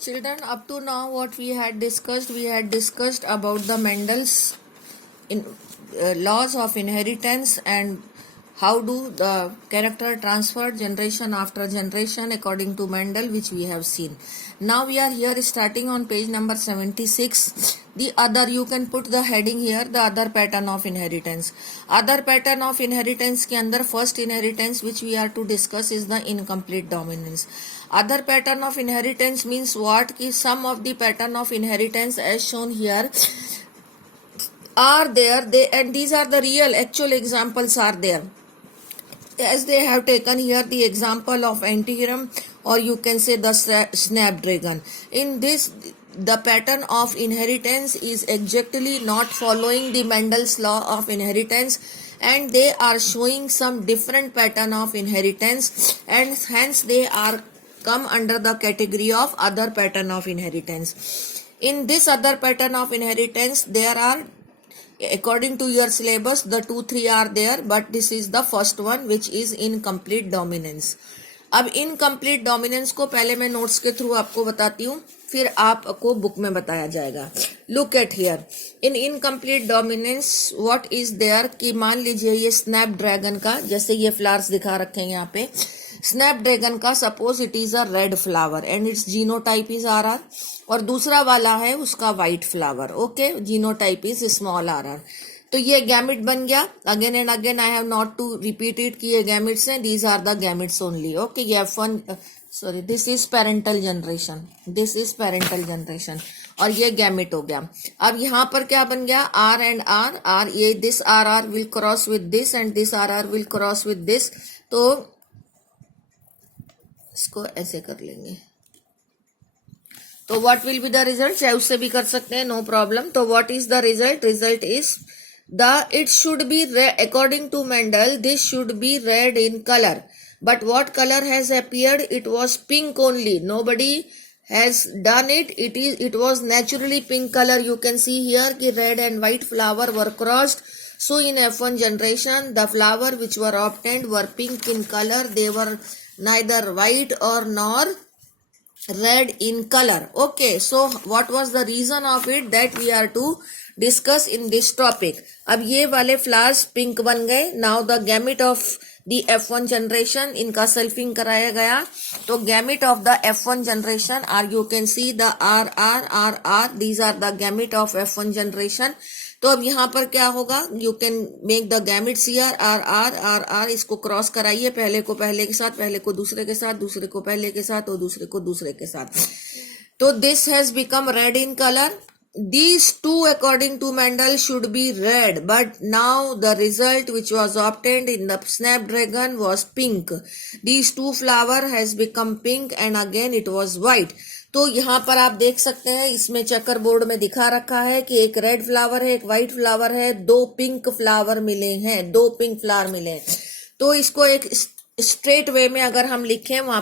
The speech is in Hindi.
Children, up to now what we had discussed about the Mendel's laws of inheritance and how do the character transfer generation after generation according to Mendel, which we have seen. Now we are here starting on page number 76. The other, you can put the heading here, the other pattern of inheritance. Other pattern of inheritance के अंदर first inheritance which we are to discuss is the incomplete dominance. Other pattern of inheritance means what? Ki some of the pattern of inheritance as shown here are there, and these are the real actual examples are there. As they have taken here the example of Antigram, or you can say the Snapdragon. In this, the pattern of inheritance is exactly not following the Mendel's law of inheritance, and they are showing some different pattern of inheritance, and hence they are come under the category of other pattern of inheritance. In this other pattern of inheritance, there are, according to your syllabus, the 2-3 are there, but this is the first one which is incomplete dominance. अब इनकम्प्लीट डोमिनेंस को पहले मैं नोट्स के थ्रू आपको बताती हूँ, फिर आपको बुक में बताया जाएगा. Look at here, in incomplete dominance what is there कि मान लीजिए ये स्नैपड्रैगन का, जैसे ये फ्लावर्स दिखा रखे हैं यहाँ पे, स्नैपड्रैगन का suppose it is a red flower and its genotype is R, और दूसरा वाला है उसका white flower. Okay, genotype is small R. तो ये गैमिट बन गया. Again and again I have not to repeat it कि ये गैमिट्स हैं, these are the gametes only. Okay, ये F1 sorry this is parental generation, this is parental generation, और ये गैमिट हो गया. अब यहाँ पर क्या बन गया? आर एंड आर आर, ये this R R will cross with this and this R R will cross with this. तो इसको ऐसे कर लेंगे. तो what will be the result? चाहे उससे भी कर सकते हैं, नो प्रॉब्लम. तो what is the result? Result is it should be red, according to Mendel this should be red in color, but what color has appeared? It was pink only. Nobody has done it. It was naturally pink color. You can see here the red and white flower were crossed. So in F1 generation the flower which were obtained were pink in color. They were neither white or nor red in color. Okay, so what was the reason of it? That we are to discuss in this topic. अब ये वाले फ्लावर्स पिंक बन गए. Now the gamete of the F1 generation, इनका सेल्फिंग कराया गया. तो gamete of the F1 generation are, you can see the R R R R, these are the gamete of F1 generation. तो अब यहाँ पर क्या होगा? You can make the gametes here R R R R. इसको क्रॉस कराइए, पहले को पहले के साथ, पहले को दूसरे के साथ, दूसरे को पहले के साथ और दूसरे को दूसरे के साथ. तो this has become red in colour. These two according to Mendel should be red, but now the result which was obtained in the Snapdragon was pink. These two flower has become pink and again it was white. तो यहाँ पर आप देख सकते हैं, इसमें चेकर बोर्ड में दिखा रखा है कि एक रेड फ्लावर है, एक व्हाइट फ्लावर है, दो पिंक फ्लावर मिले हैं, दो पिंक फ्लावर मिले हैं. तो इसको एक स्ट्रेट वे में अगर हम लिखें, वहां